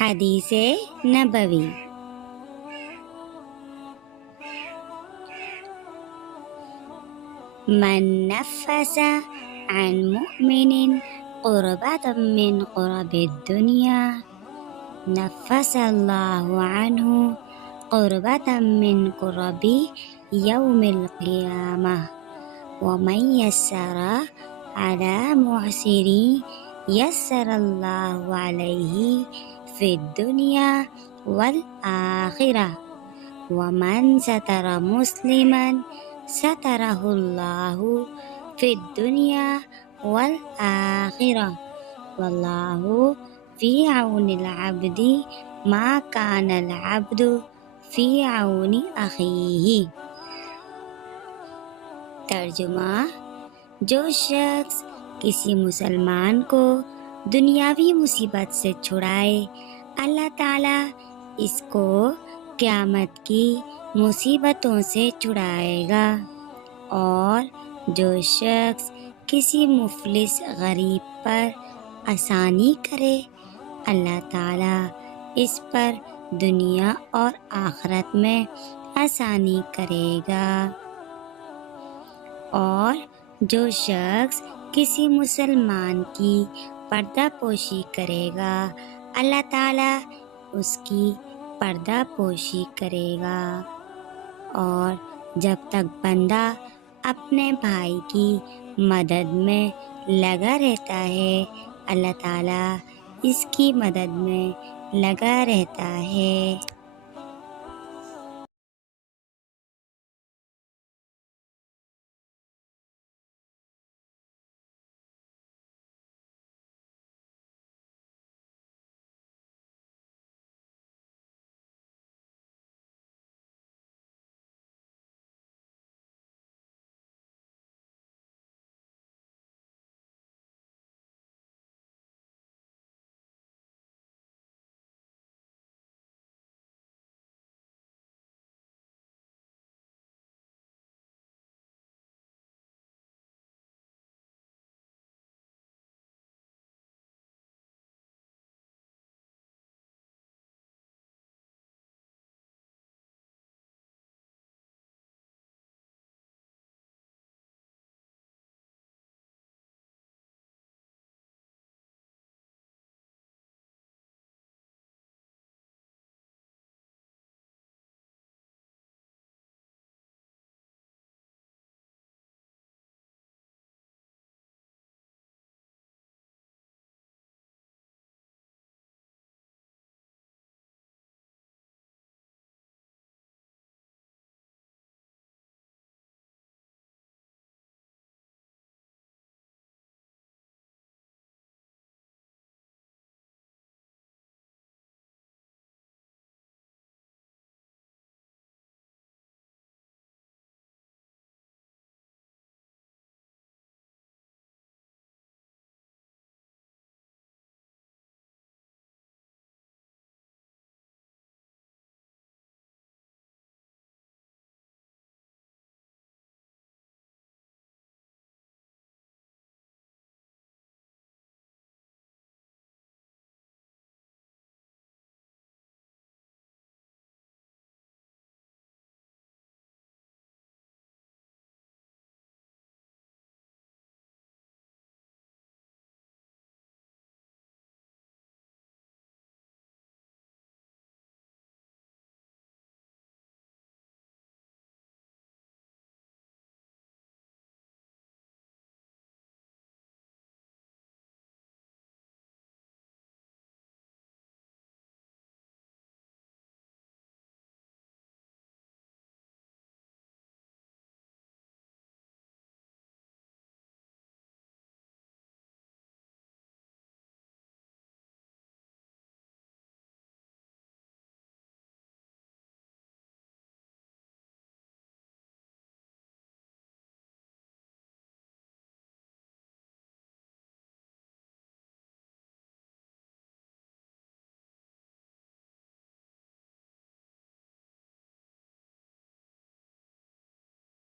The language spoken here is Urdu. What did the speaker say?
حدیث نبوی۔ من نفس عن مؤمن قربة من قرب الدنيا نفس الله عنه قربة من قرب يوم القيامة ومن يسر على معسر يسر الله عليه في الدنيا والآخرة ومن ستر مسلما ستره الله في الدنيا والآخرة والله في عون العبد ما كان العبد في عون أخيه۔ ترجمہ: جو شخص کسی مسلمان کو دنیاوی مصیبت سے چھڑائے، اللہ تعالیٰ اس کو قیامت کی مصیبتوں سے چھڑائے گا، اور جو شخص کسی مفلس غریب پر آسانی کرے، اللہ تعالیٰ اس پر دنیا اور آخرت میں آسانی کرے گا، اور جو شخص کسی مسلمان کی پردہ پوشی کرے گا، اللہ تعالیٰ اس کی پردہ پوشی کرے گا، اور جب تک بندہ اپنے بھائی کی مدد میں لگا رہتا ہے، اللہ تعالیٰ اس کی مدد میں لگا رہتا ہے۔